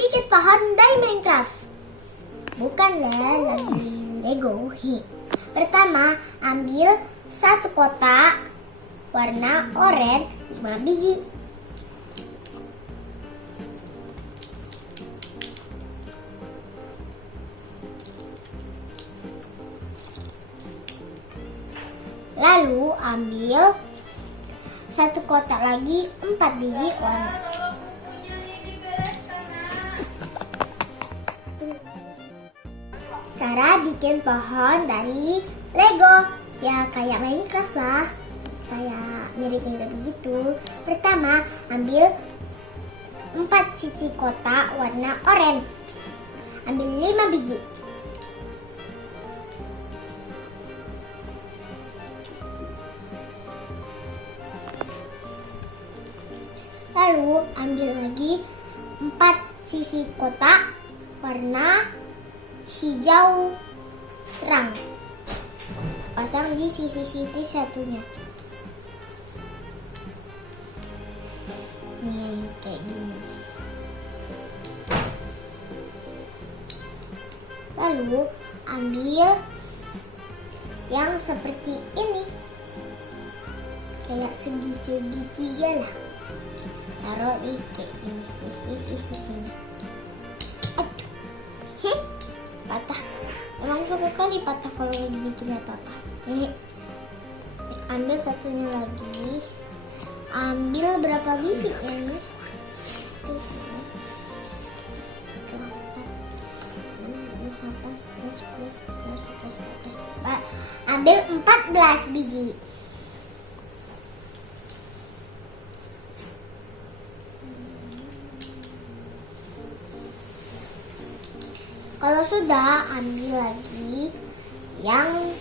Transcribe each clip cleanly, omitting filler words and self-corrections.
bikin pohon dari Minecraft. Bukan lagi Lego. Pertama, ambil satu kotak warna oranye 5 biji. Lalu ambil satu kotak lagi 4 biji warna. Cara bikin pohon dari Lego, ya kayak Minecraft lah, kayak mirip-mirip gitu. Pertama, ambil 4 sisi kotak warna oranye, ambil 5 biji. Lalu ambil lagi 4 sisi kotak warna hijau terang, pasang di sisi-sisi satunya. Nih kayak gini. Lalu ambil yang seperti ini, kayak segi-segi tiga lah. Taruh di kayak gini, di sisi sini. Patah. Emang suka kali patah kalau lagi bikin apa-apa. Ambil satunya lagi. Ambil berapa biji ya ini? Ambil 14 biji. Kalau sudah, ambil lagi yang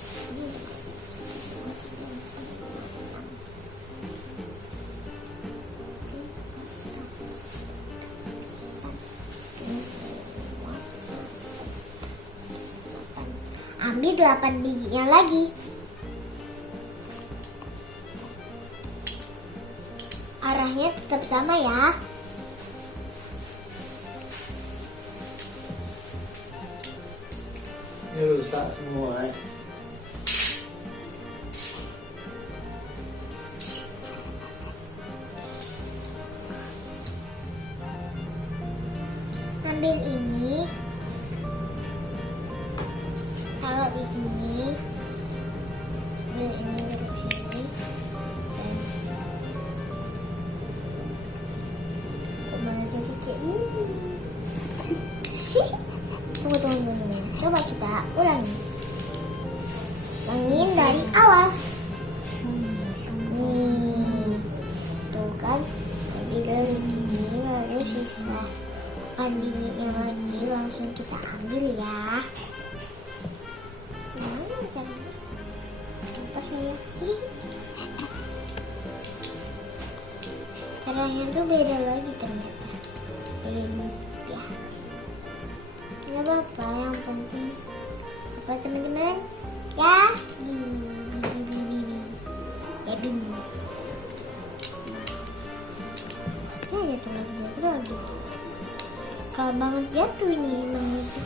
ambil 8 bijinya lagi. Arahnya tetap sama ya. Rusak semua. Ambil ini, taruh di sini. Ambil ini dari sini. Dan malah jadi kayak ini. Tunggu. Coba kita ulangi. Ulangin dari awal. Nih, tuh kan. Jadi dari gini lalu susah. Bijinya lagi langsung kita ambil ya. Gimana caranya? Coba saya. Caranya tuh beda lagi ternyata. Ini ya. Gak apa-apa, yang penting apa teman-teman? Ya, ya bini. Ya jatuh lagi. Kalau banget jatuh ini emang itu.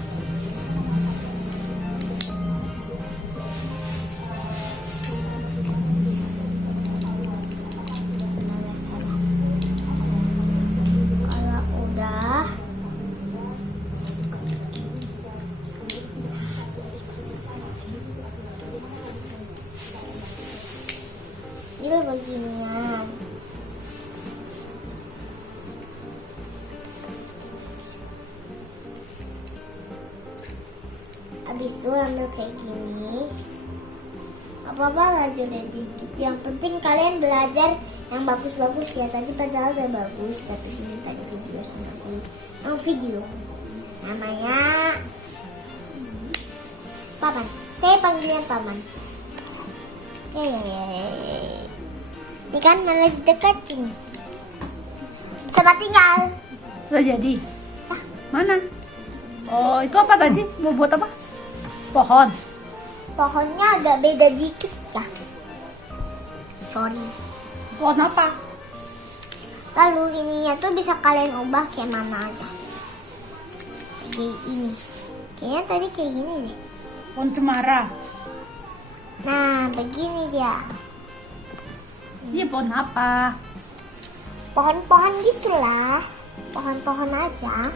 Kalau udah ini beginian. Habis itu ambil kayak gini. Apa-apa lah jadi dikit. Yang penting kalian belajar yang bagus-bagus ya. Tadi padahal udah bagus, tapi ini tadi video sama si yang video. Namanya Paman. Saya panggilnya Paman. Ya. Ini kan malah deketin. Selamat tinggal. Sudah jadi? Mana? Oh, itu apa tadi? Mau buat apa? Pohon. Pohonnya agak beda dikit ya. Sorry. Pohon apa? Lalu ininya tuh bisa kalian ubah kayak mana aja. kayak ini. Kayaknya tadi kayak gini deh. Pohon cemara. Nah, begini dia. Iya, pohon apa? Pohon-pohon gitulah. Pohon-pohon aja.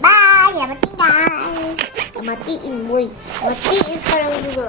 Bye, ya tinggal. Matiin, boy. Matiin sekarang juga.